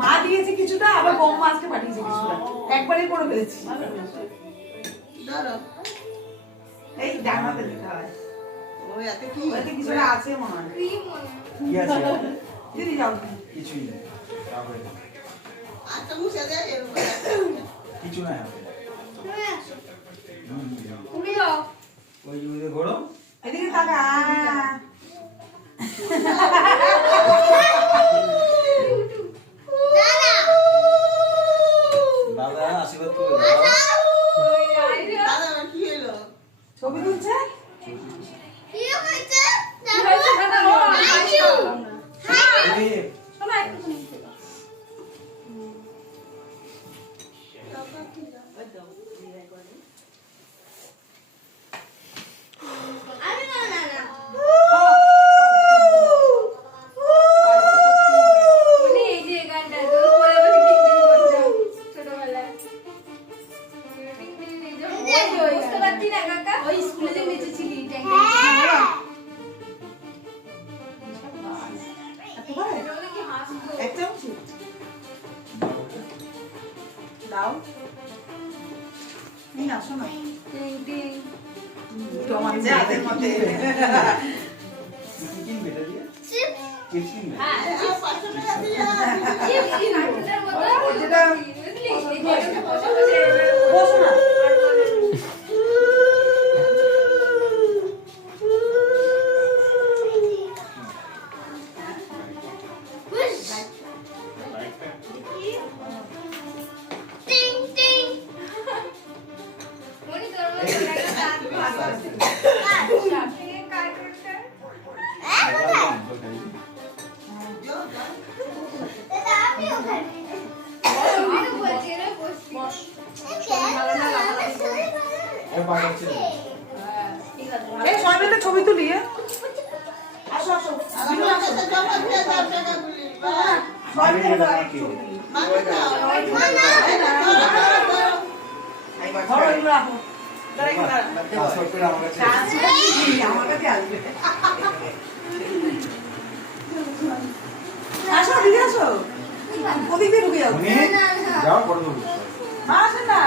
মা দিয়েছে কিছুটা, আবার বৌমা আজকে পাঠিয়েছে কিছুটা, একবারে করে ফেলেছি। এই ডানাতে লেখা হয় ওই এত কি, ওতে কিছুটা আছে মনে হয়। কি আছে? দিদি যাও, কিছুই নেই। আচ্ছা মুছে দে, কিছু নাই। উড়ি যাও, ওই যে ঘোরো, এদিকে তাকা। দাদা আশীর্বাদ করে দাও। দাদা কি হলো? ছবি তুলছে? দাও এই না শোনো, তোমার যে হাতের মধ্যে কিনবে এটা দিয়ে চিপস কিনবে। বসো না, এই সবাই মিলে ছবি তুলি। আসো আসো, সবাই মিলে আসো দিদি আসো, ওদিক দিয়ে ঢুকে যাও। যাও করে দেবো। আসেন না।